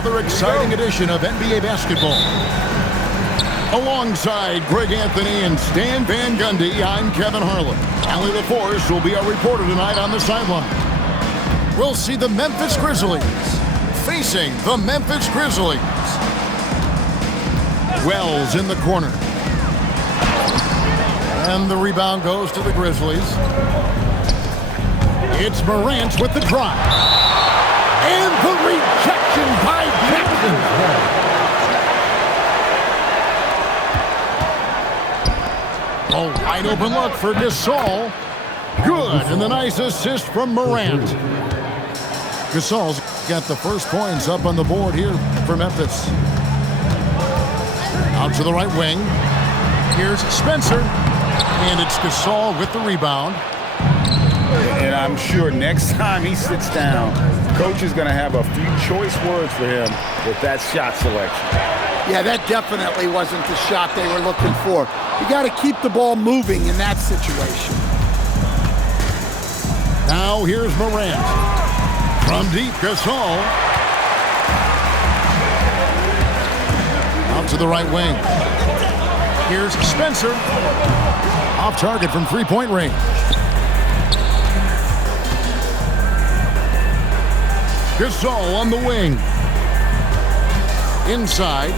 another exciting edition of NBA basketball. Alongside Greg Anthony and Stan Van Gundy, I'm Kevin Harlan. Allie LaForce will be our reporter tonight on the sideline. We'll see the Memphis Grizzlies facing the Memphis Grizzlies. Wells in the corner. And the rebound goes to the Grizzlies. It's Morant with the drive. And the rejection by Jackson. A wide open look for Gasol. Good, and the nice assist from Morant. Gasol's got the first points up on the board here for Memphis. Out to the right wing. Here's Spencer. And it's Gasol with the rebound. And I'm sure next time he sits down, coach is going to have a few choice words for him with that shot selection. Yeah, that definitely wasn't the shot they were looking for. You got to keep the ball moving in that situation. Now here's Morant. From deep, Gasol. Out to the right wing. Here's Spencer. Off target from three-point range. Gasol on the wing. Inside.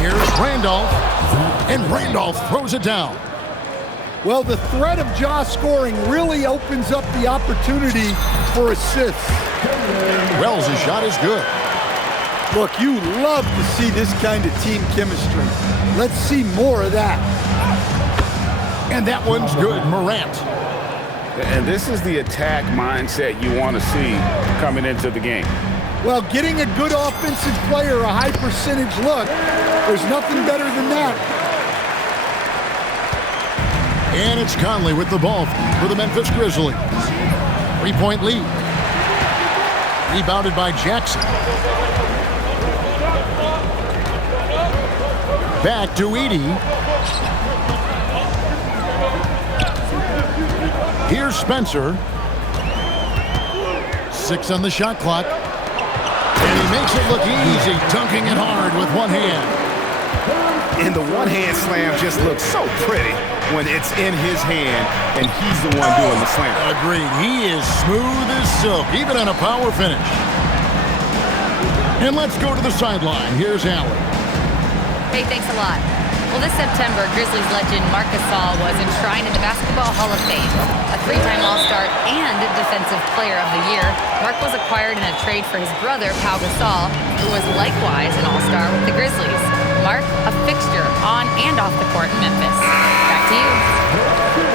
Here's Randolph. And Randolph throws it down. Well, the threat of Ja scoring really opens up the opportunity for assists. Wells' shot is good. Look, you love to see this kind of team chemistry. Let's see more of that. And that one's good, Morant. And this is the attack mindset you want to see coming into the game. Well, getting a good offensive player a high percentage look, there's nothing better than that. And it's Conley with the ball for the Memphis Grizzlies. 3-point lead. Rebounded by Jackson. Back to Edey. Here's Spencer. 6 on the shot clock. And he makes it look easy, dunking it hard with one hand. And the one-hand slam just looks so pretty when it's in his hand and he's the one doing the slam. Agreed. He is smooth as silk, even on a power finish. And let's go to the sideline. Here's Allen. Hey, thanks a lot. Well, this September, Grizzlies legend Marc Gasol was enshrined in the Basketball Hall of Fame. A 3-time All-Star and Defensive Player of the Year, Marc was acquired in a trade for his brother, Pau Gasol, who was likewise an All-Star with the Grizzlies. Marc, a fixture on and off the court in Memphis. Back to you.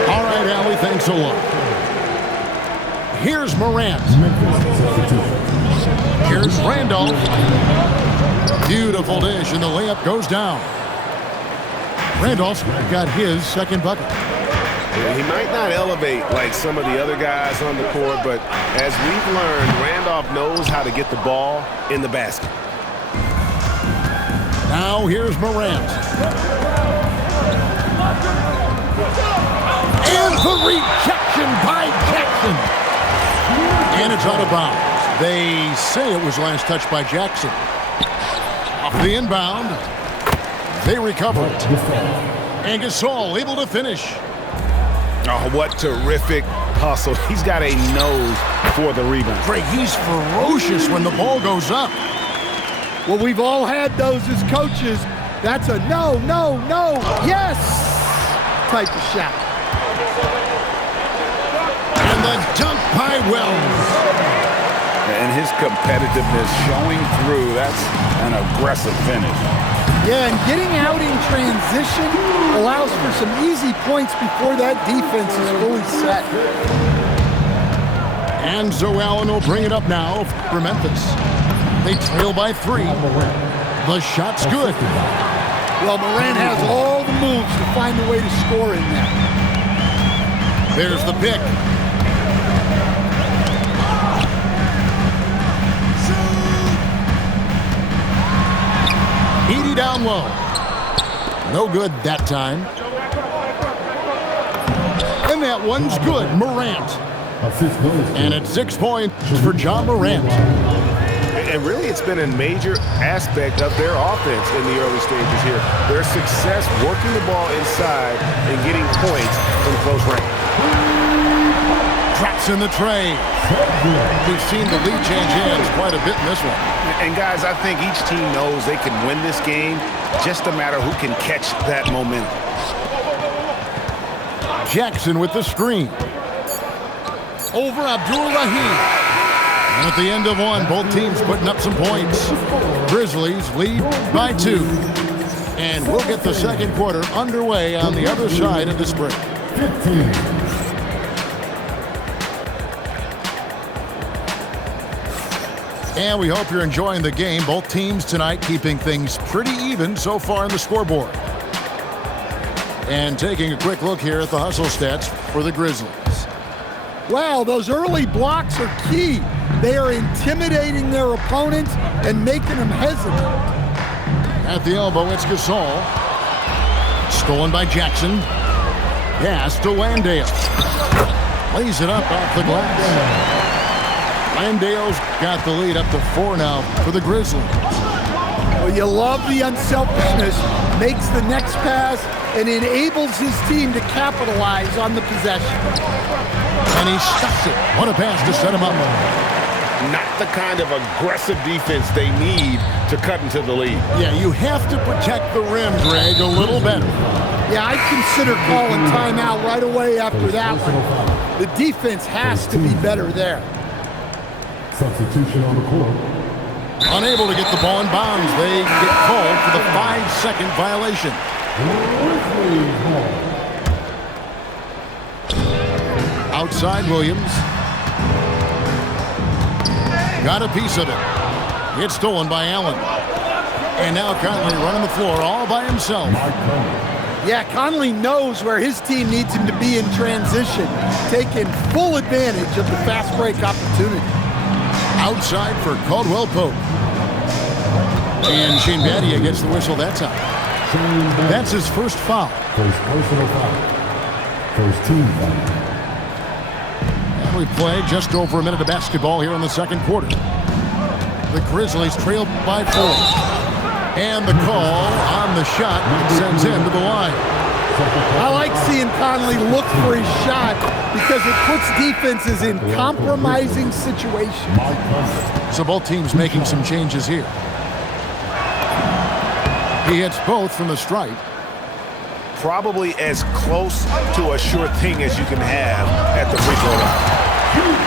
All right, Allie, thanks a lot. Here's Morant. Here's Randolph. Beautiful dish, and the layup goes down. Randolph's got his second bucket. He might not elevate like some of the other guys on the court, but as we've learned, Randolph knows how to get the ball in the basket. Now here's Morant. And the rejection by Jackson. And it's out of bounds. They say it was last touched by Jackson. Off the inbound. They recover it. And Gasol able to finish. Oh, what terrific hustle. He's got a nose for the rebound. Greg, he's ferocious when the ball goes up. Well, we've all had those as coaches. That's a no, no, no, yes type of shot. And the dunk by Wells. And his competitiveness showing through. That's an aggressive finish. Yeah, and getting out in transition allows for some easy points before that defense is fully set. And Zoe Allen will bring it up now for Memphis. They trail by 3. The shot's good. Well, Morant has all the moves to find a way to score in there. There's the pick. Edey down low. No good that time. And that one's good, Morant. And it's 6 points for Ja Morant. And really, it's been a major aspect of their offense in the early stages here. Their success working the ball inside and getting points from close range. Drops in the tray. We've seen the lead change hands quite a bit in this one. And guys, I think each team knows they can win this game, just a matter who can catch that momentum. Jackson with the screen. Over Abdul-Rahim. And at the end of one, both teams putting up some points. Grizzlies lead by 2. And we'll get the second quarter underway on the other side of this break. 15. And we hope you're enjoying the game. Both teams tonight keeping things pretty even so far on the scoreboard. And taking a quick look here at the hustle stats for the Grizzlies. Wow, those early blocks are key. They are intimidating their opponents and making them hesitant. At the elbow, it's Gasol. Stolen by Jackson. Pass to Landale. Lays it up off the glass. Landale's got the lead up to 4 now for the Grizzlies. Well, you love the unselfishness. Makes the next pass and enables his team to capitalize on the possession. And he stuffs it. What a pass to set him up. Not the kind of aggressive defense they need to cut into the lead. Yeah, you have to protect the rim, Greg, a little better. Yeah, I'd consider calling timeout right away after that one. The defense has to be better there. Substitution on the court. Unable to get the ball in bounds. They get called for the 5-second violation. Outside Williams. Got a piece of it. It's stolen by Allen. And now Conley running the floor all by himself. Yeah, Conley knows where his team needs him to be in transition, taking full advantage of the fast break opportunity. Outside for Caldwell Pope. And Shane Battier gets the whistle that time. That's his first foul. First personal foul. First team foul. And we play just over a minute of basketball here in the second quarter. The Grizzlies trail by 4. And the call on the shot sends him to the line. I like seeing Conley look for his shot because it puts defenses in compromising situations. So both teams making some changes here. He hits both from the stripe. Probably as close to a sure thing as you can have at the free throw line.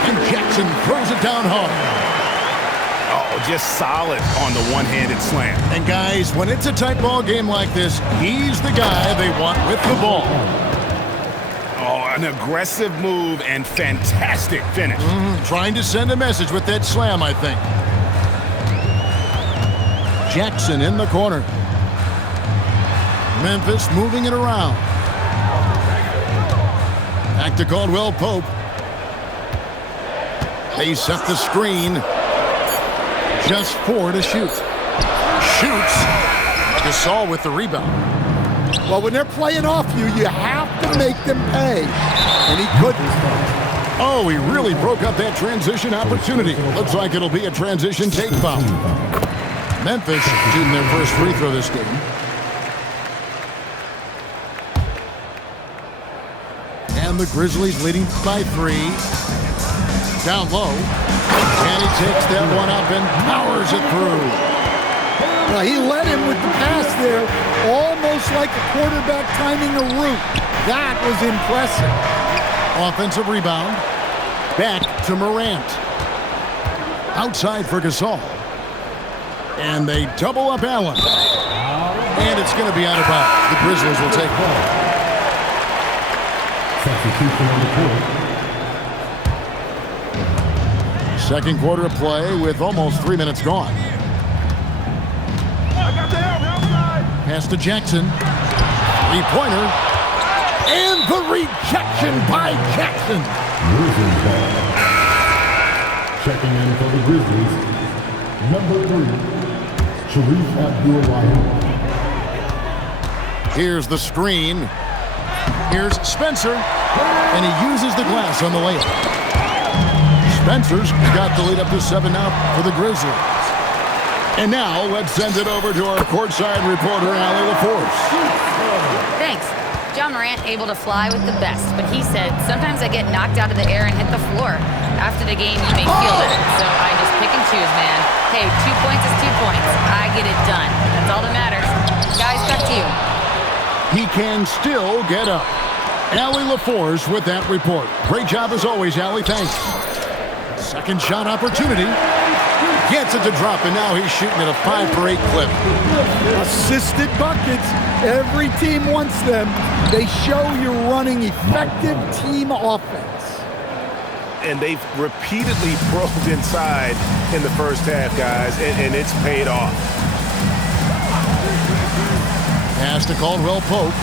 And Jackson throws it down hard. Oh, just solid on the one-handed slam. And guys, when it's a tight ball game like this, he's the guy they want with the ball. Oh, an aggressive move and fantastic finish. Trying to send a message with that slam, I think. Jackson in the corner. Memphis moving it around. Back to Caldwell Pope. They set the screen. Just 4 to shoot. Shoots. Gasol with the rebound. Well, when they're playing off you, you have to make them pay. And he couldn't. Oh, he really broke up that transition opportunity. Looks like it'll be a transition take foul. Memphis shooting their first free throw this game. And the Grizzlies leading by 3. Down low. And he takes that one up and powers it through. Well, he led him with the pass there, almost like a quarterback timing a route. That was impressive. Offensive rebound. Back to Morant. Outside for Gasol. And they double up Allen. And it's going to be out of bounds. The Grizzlies will take ball. Substitution on the court. Second quarter of play with almost 3 minutes gone. Pass to Jackson. Three-pointer. And the rejection by Jackson. Grizzlies ball. Checking in for the Grizzlies. Number 3, Shareef Abdul-Rahim. Here's the screen. Here's Spencer. And he uses the glass on the layup. Spencer's got the lead up to 7 now for the Grizzlies. And now let's send it over to our courtside reporter, Allie LaForce. Thanks. John Morant able to fly with the best, but he said, sometimes I get knocked out of the air and hit the floor. After the game, you may feel that, so I just pick and choose, man. Hey, 2 points is 2 points. I get it done. That's all that matters. Guys, back to you. He can still get up. Allie LaForce with that report. Great job as always, Allie. Thanks. Second shot opportunity. Gets it to drop, and now he's shooting at a 5-for-8 clip. Assisted buckets. Every team wants them. They show you're running effective team offense. And they've repeatedly probed inside in the first half, guys, and it's paid off. Pass to Caldwell Pope.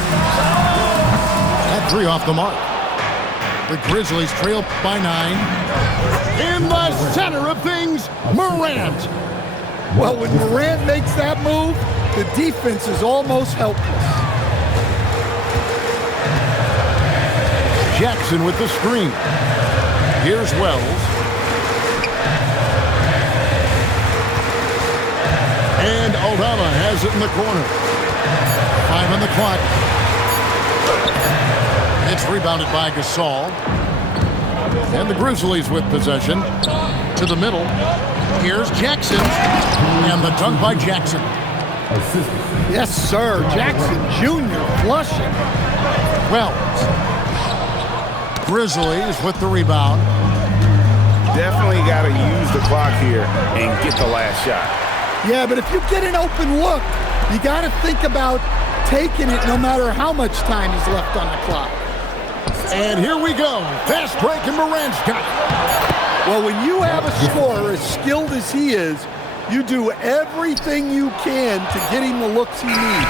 That 3 off the mark. The Grizzlies trail by 9. In the center of things, Morant. Well, when Morant makes that move, the defense is almost helpless. Jackson with the screen. Here's Wells. And Aldama has it in the corner. 5 on the clock. It's rebounded by Gasol. And the Grizzlies with possession. To the middle. Here's Jackson. And the dunk by Jackson. Yes, sir. Jackson Jr. flushing. Wells. Grizzlies with the rebound. Definitely got to use the clock here and get the last shot. Yeah, but if you get an open look, you got to think about taking it no matter how much time is left on the clock. And here we go. Fast break, and Morant's got it. Well, when you have a scorer as skilled as he is, you do everything you can to get him the looks he needs.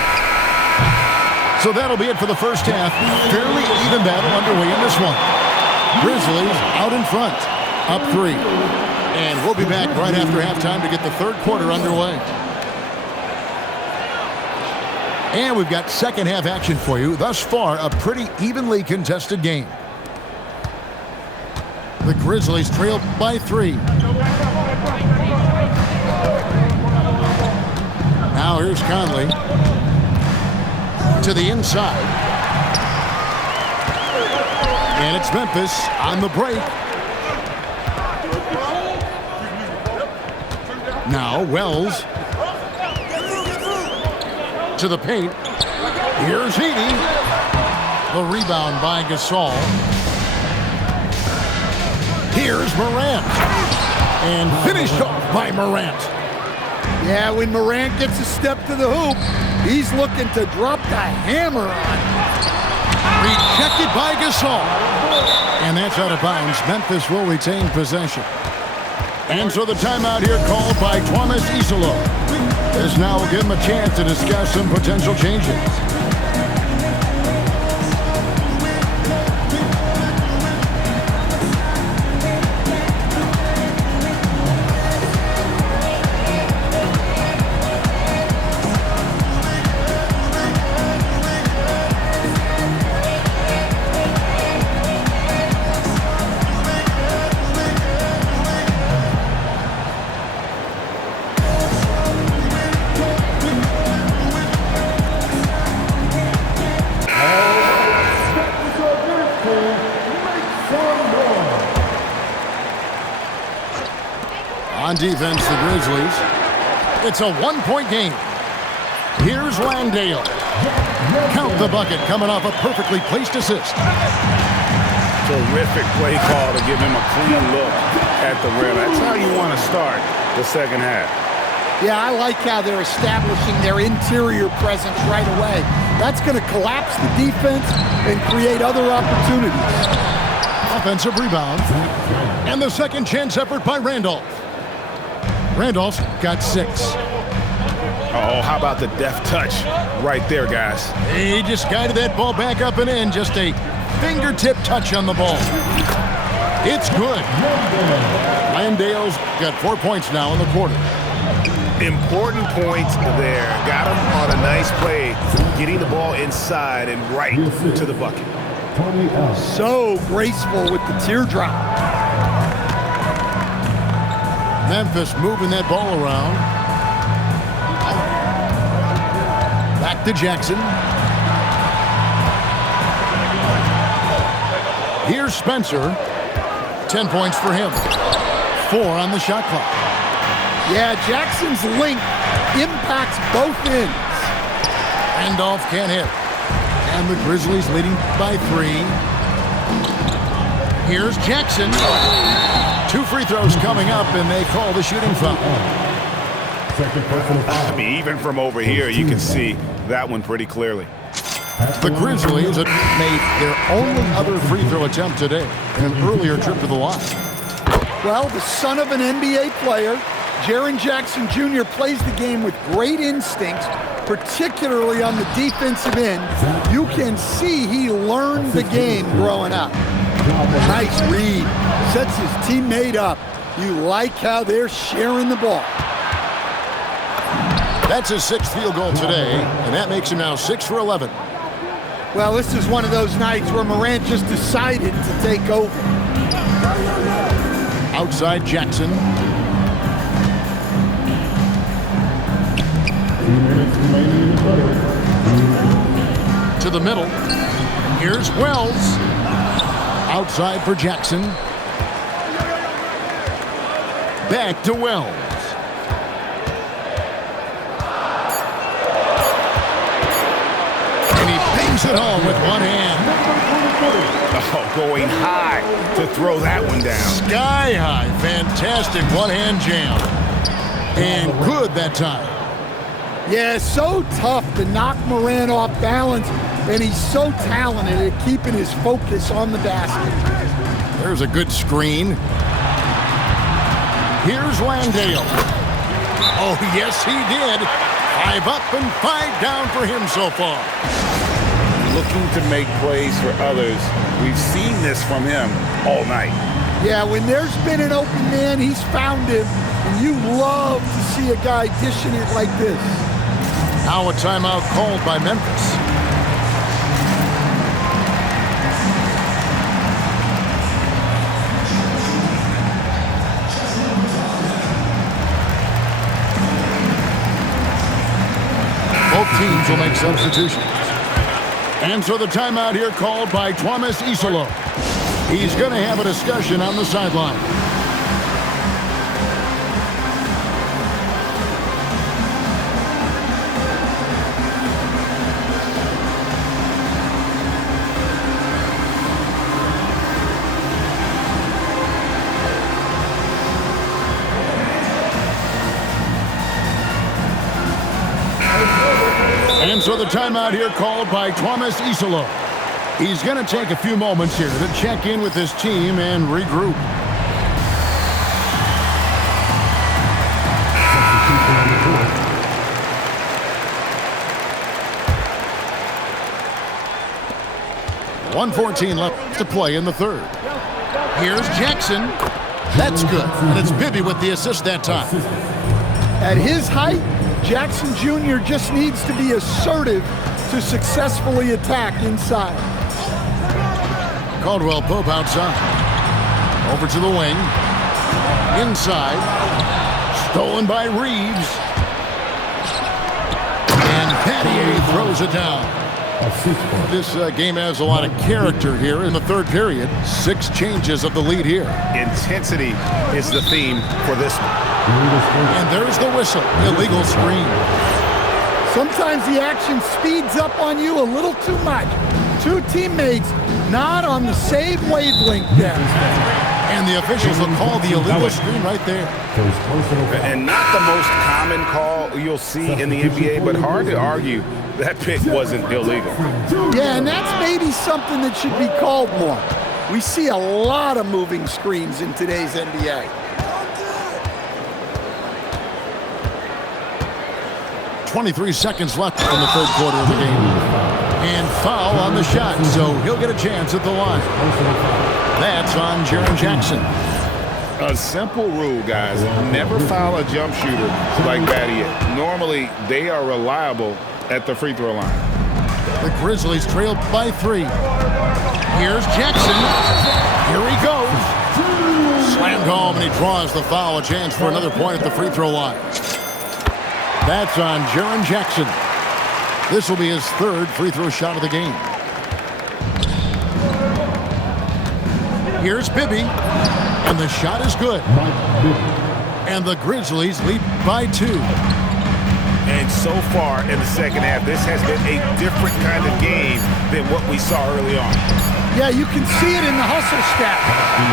So that'll be it for the first half. Fairly even battle underway in this one. Grizzlies out in front, up 3. And we'll be back right after halftime to get the third quarter underway. And we've got second half action for you. Thus far, a pretty evenly contested game. The Grizzlies trail by 3. Now here's Conley. To the inside. And it's Memphis on the break. Now Wells. To the paint. Here's Heaney. The rebound by Gasol. Here's Morant. And finished off by Morant. Yeah, when Morant gets a step to the hoop, he's looking to drop the hammer on. Rejected by Gasol. And that's out of bounds. Memphis will retain possession. And so the timeout here called by Thomas Isolo. This now will give him a chance to discuss some potential changes. On defense, the Grizzlies. It's a one-point game. Here's Landale. Count the bucket coming off a perfectly placed assist. Terrific play call to give him a clean look at the rim. That's how you want to start the second half. Yeah, I like how they're establishing their interior presence right away. That's going to collapse the defense and create other opportunities. Offensive rebound. And the second chance effort by Randolph. Randolph's got 6. Oh, how about the deft touch right there, guys? He just guided that ball back up and in. Just a fingertip touch on the ball. It's good. Landale's got 4 points now in the quarter. Important points there. Got him on a nice play, getting the ball inside and right to the bucket. So graceful with the teardrop. Memphis moving that ball around. Back to Jackson. Here's Spencer. 10 points for him. 4 on the shot clock. Yeah, Jackson's length impacts both ends. Randolph can't hit. And the Grizzlies leading by 3. Here's Jackson. 2 free throws coming up, and they call the shooting foul. I mean, even from over here, you can see that one pretty clearly. The Grizzlies had made their only other free throw attempt today in an earlier trip to the line. Well, the son of an NBA player, Jaren Jackson Jr. plays the game with great instincts, particularly on the defensive end. You can see he learned the game growing up. Nice read. Sets his teammate up. You like how they're sharing the ball. That's his 6th field goal today, and that makes him now 6 for 11. Well, this is one of those nights where Morant just decided to take over. Outside Jackson. To the middle. Here's Wells. Outside for Jackson. Back to Wells. And he bangs it home with one hand. Oh, going high to throw that one down. Sky high. Fantastic one-hand jam. And good that time. Yeah, so tough to knock Morant off balance, and he's so talented at keeping his focus on the basket. There's a good screen. Here's Landale. Oh, yes, he did. 5 up and 5 down for him so far. Looking to make plays for others. We've seen this from him all night. Yeah, when there's been an open man, he's found him, and you love to see a guy dishing it like this. Now a timeout called by Memphis. Both teams will make substitutions. And so the timeout here called by Thomas Isolo. He's going to have a discussion on the sideline. And so the timeout here called by Thomas Isolo. He's going to take a few moments here to check in with his team and regroup. .114 left to play in the third. Here's Jackson. That's good. And it's Bibby with the assist that time. At his height, Jackson Jr. just needs to be assertive to successfully attack inside. Caldwell Pope outside. Over to the wing. Inside. Stolen by Reeves. And Patty throws it down. This game has a lot of character here in the third period. 6 changes of the lead here. Intensity is the theme for this one. And there's the whistle. Illegal screen. Sometimes the action speeds up on you a little too much. 2 teammates not on the same wavelength there. And the officials will call the illegal screen right there. And not the most common call you'll see in the NBA, but hard to argue that pick wasn't illegal. Yeah, and that's maybe something that should be called more. We see a lot of moving screens in today's NBA. 23 seconds left in the third quarter of the game. And foul on the shot, so he'll get a chance at the line. That's on Jaren Jackson. A simple rule, guys. Never foul a jump shooter like that yet. Normally, they are reliable at the free throw line. The Grizzlies trail by 3. Here's Jackson. Here he goes. Slammed home, and he draws the foul. A chance for another point at the free throw line. That's on Jaren Jackson. This will be his third free throw shot of the game. Here's Bibby, and the shot is good. And the Grizzlies lead by 2. And so far in the second half, this has been a different kind of game than what we saw early on. Yeah, you can see it in the hustle stat.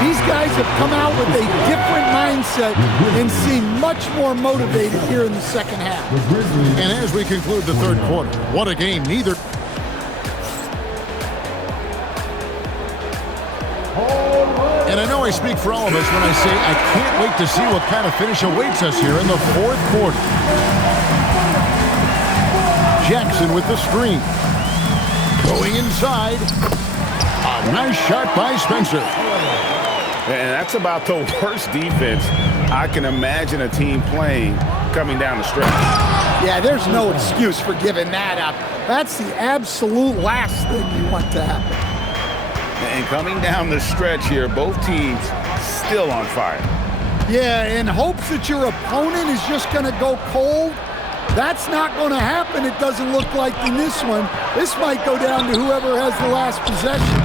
These guys have come out with a different mindset and seem much more motivated here in the second half. And as we conclude the third quarter, what a game. Neither. And I know I speak for all of us when I say I can't wait to see what kind of finish awaits us here in the fourth quarter. Jackson with the screen. Going inside. A nice shot by Spencer. And that's about the worst defense I can imagine a team playing coming down the stretch. Yeah, there's no excuse for giving that up. That's the absolute last thing you want to happen. And coming down the stretch here, both teams still on fire. Yeah, in hopes that your opponent is just going to go cold, that's not going to happen. It doesn't look like in this one. This might go down to whoever has the last possession.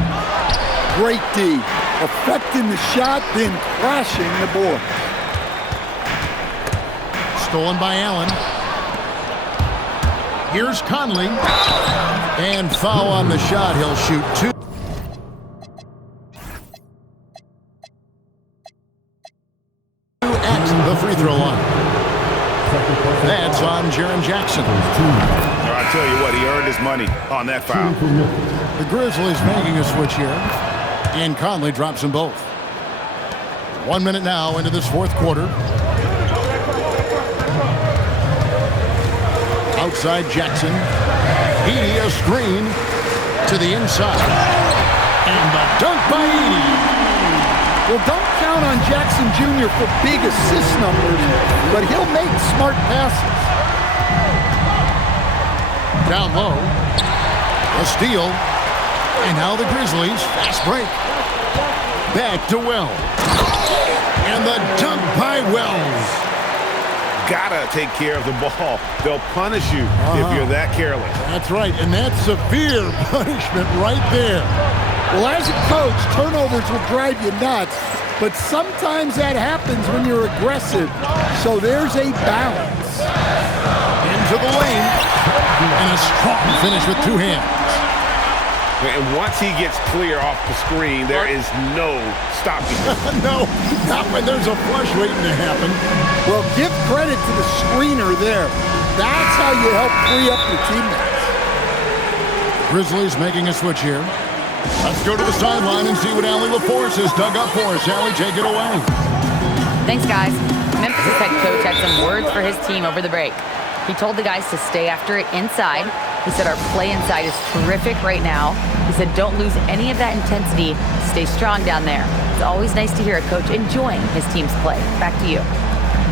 Great D, affecting the shot, then crashing the board. Stolen by Allen. Here's Conley. And foul on the shot. He'll shoot 2. At the free throw line. That's on Jaren Jackson. I tell you what, he earned his money on that foul. The Grizzlies making a switch here. And Conley drops them both. 1 minute now into this fourth quarter. Outside Jackson. Edey a screen to the inside. And the dunk by Edey. Well, don't count on Jackson Jr. for big assist numbers, but he'll make smart passes. Down low. A steal. And now the Grizzlies. Fast break. Back to Wells. And the dunk by Wells. Gotta take care of the ball. They'll punish you if you're that careless. That's right, and that's severe punishment right there. Well, as a coach, turnovers will drive you nuts, but sometimes that happens when you're aggressive. So there's a balance. Into the lane. And a strong finish with 2 hands. And once he gets clear off the screen, there is no stopping him. No, not when there's a flush waiting to happen. Well, give credit to the screener there. That's how you help free up your teammates. Grizzlies making a switch here. Let's go to the sideline and see what Allie LaForce has dug up for us. Allie, take it away. Thanks, guys. Memphis' head coach had some words for his team over the break. He told the guys to stay after it inside. He said our play inside is terrific right now. He said don't lose any of that intensity. Stay strong down there. It's always nice to hear a coach enjoying his team's play. Back to you.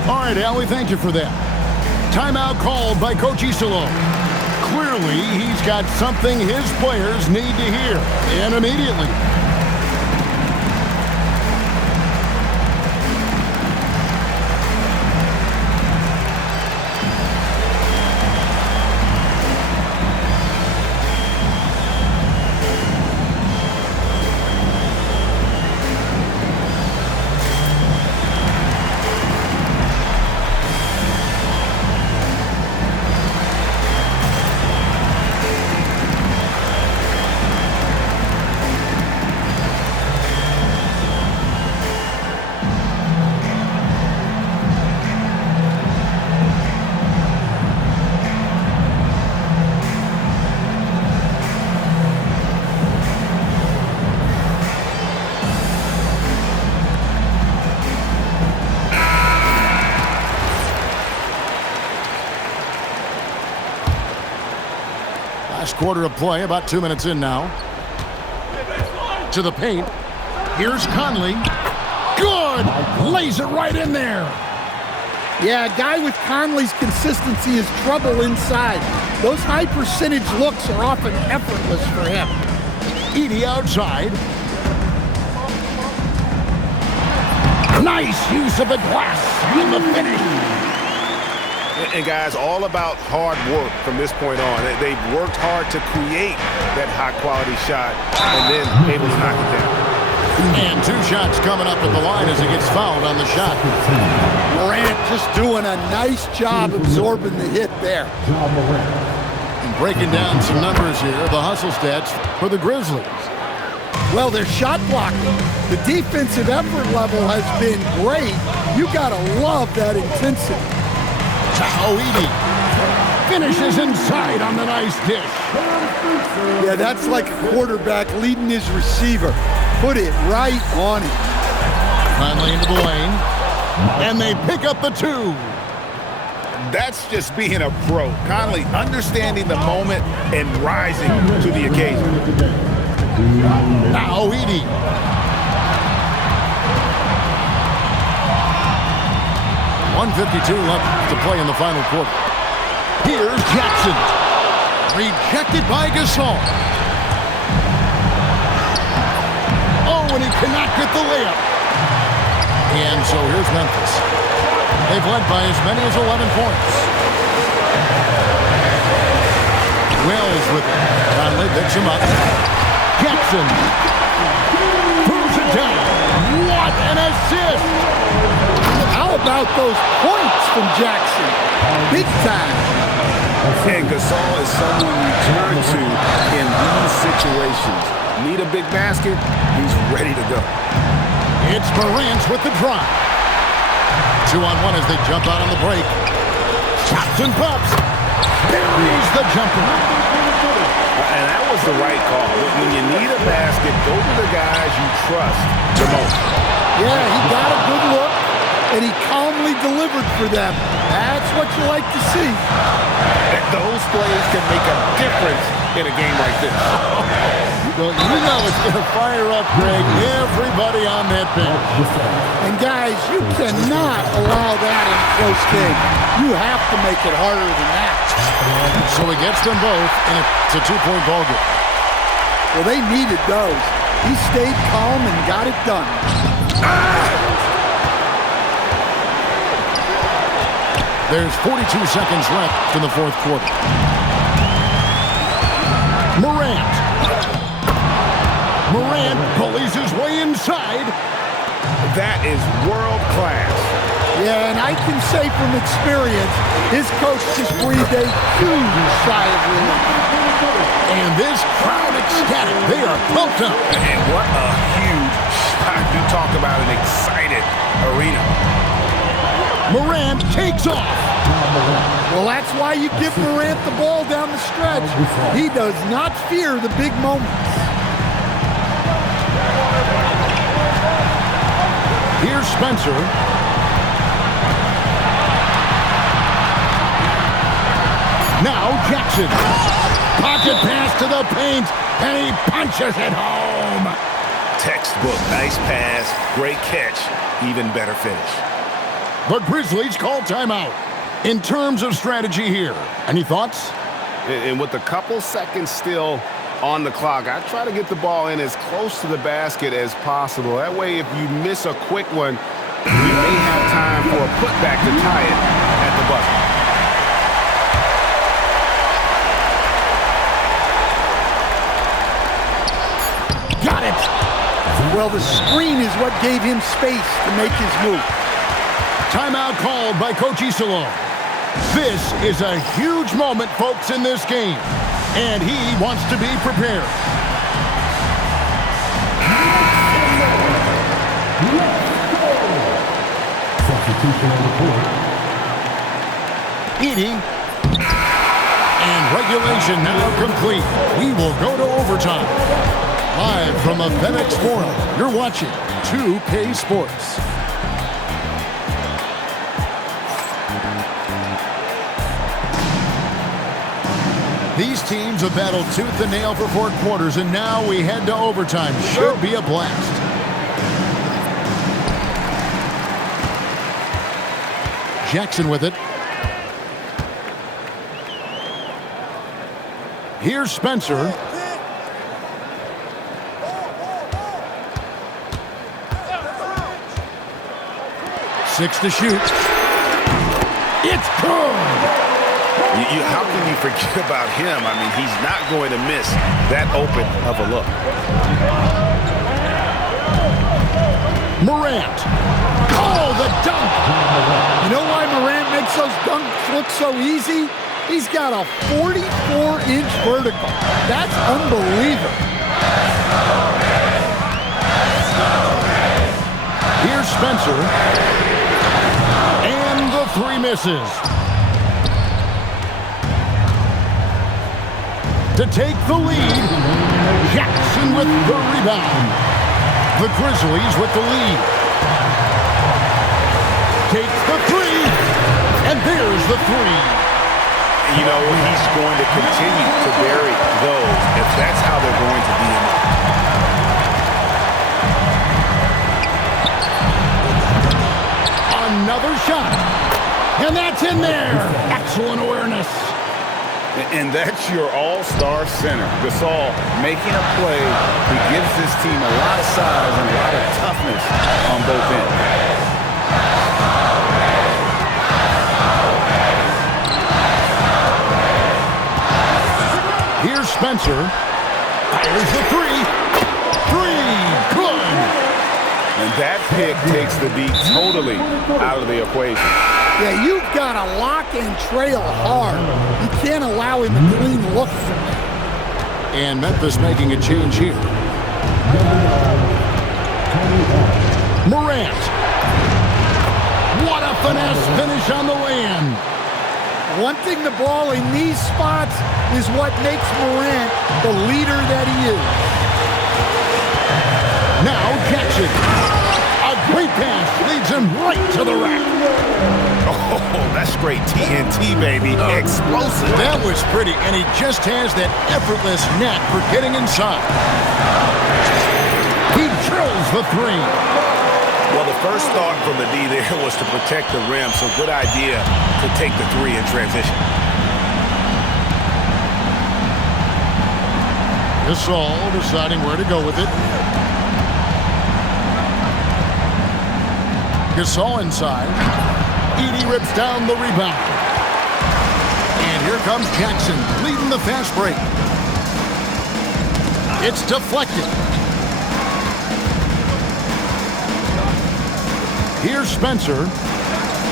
All right, Allie, thank you for that. Timeout called by Coach Isolo. Clearly, he's got something his players need to hear, and immediately. Quarter of play, about 2 minutes in now. To the paint. Here's Conley. Good! Lays it right in there. Yeah, a guy with Conley's consistency is trouble inside. Those high percentage looks are often effortless for him. Edey outside. Nice use of the glass in the finish. And guys, all about hard work from this point on. They've worked hard to create that high-quality shot and then able to knock it down. And 2 shots coming up at the line as he gets fouled on the shot. Morant just doing a nice job absorbing the hit there. And breaking down some numbers here, the hustle stats for the Grizzlies. Well, their shot blocking, the defensive effort level has been great. You gotta love that intensity. Taoidi finishes inside on the nice dish. Yeah, that's like a quarterback leading his receiver. Put it right on him. Finally into the lane, and they pick up the 2. That's just being a pro. Conley understanding the moment and rising to the occasion. Taoidi. 1:52 left to play in the final quarter. Here's Jackson. Rejected by Gasol. Oh, and he cannot get the layup. And so here's Memphis. They've led by as many as 11 points. Wells with it. Conley picks him up. Jackson. Throws it down. What an assist! How about those points from Jackson? Big time. And Gasol is someone you turn to in these situations. Need a big basket? He's ready to go. It's Morant with the drive. 2-on-1 as they jump out on the break. Chops and pops. Buries the jumper. And that was the right call. When you need a basket, go to the guys you trust the most. Yeah, he got a good look, and he calmly delivered for them. That's what you like to see. And those plays can make a difference in a game like this. Well, you know it's going to fire up, Greg, everybody on that bench. And guys, you cannot allow that in a close game. You have to make it harder than that. So he gets them both, and it's a 2-point ball game. Well, they needed those. He stayed calm and got it done. There's 42 seconds left in the fourth quarter. Morant bullies his way inside. That is world class. Yeah, and I can say from experience, his coach just breathed a huge sigh of relief. And this crowd ecstatic. They are pumped up. And what a huge shot. You talk about an excited arena. Morant takes off. Well, that's why you give Morant the ball down the stretch. He does not fear the big moments. Here's Spencer. Now Jackson. Pocket pass to the paint, and he punches it home. Textbook, nice pass, great catch, even better finish. The Grizzlies call timeout. In terms of strategy here, any thoughts? And with a couple seconds still on the clock, I try to get the ball in as close to the basket as possible. That way, if you miss a quick one, you may have time for a putback to tie it at the buzzer. Got it! Well, the screen is what gave him space to make his move. Timeout called by Coach Iserlohn. This is a huge moment, folks, in this game, and he wants to be prepared. Substitution on the court. Edey. And regulation now complete. We will go to overtime. Live from the FedEx Forum, you're watching 2K Sports. These teams have battled tooth and nail for 4 quarters, and now we head to overtime. Should be a blast. Jackson with it. Here's Spencer. 6 to shoot. It's good. How can you forget about him? I mean, he's not going to miss that open of a look. Morant. Oh, the dunk. You know why Morant makes those dunks look so easy? He's got a 44-inch vertical. That's unbelievable. Here's Spencer. And the 3 misses. To take the lead, Jackson with the rebound. The Grizzlies with the lead. Takes the 3, and there's the 3. You know, he's going to continue to bury those if that's how they're going to be in it. Another shot. And that's in there. Excellent awareness. And that's your all-star center. Gasol making a play. He gives this team a lot of size and a lot of toughness on both ends. Here's Spencer. Fires the 3. 3. Good. And that pick takes the D totally out of the equation. Yeah, you've got to lock and trail hard. You can't allow him to clean look. And Memphis making a change here. Morant. What a finesse finish on the land. Wanting the ball in these spots is what makes Morant the leader that he is. Now Jackson. A great pass leads him right to the rack. Oh, that's straight TNT, baby. Explosive. That was pretty, and he just has that effortless knack for getting inside. He drills the 3. Well, the first thought from the D there was to protect the rim, so good idea to take the 3 in transition. Gasol deciding where to go with it. Gasol inside. Edey rips down the rebound. And here comes Jackson leading the fast break. It's deflected. Here's Spencer.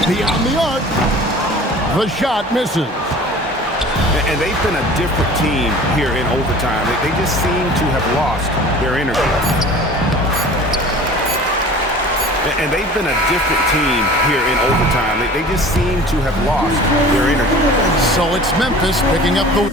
Beyond the arc. The shot misses. And they've been a different team here in overtime. They just seem to have lost their energy. And they've been a different team here in overtime. They just seem to have lost their energy. So it's Memphis picking up the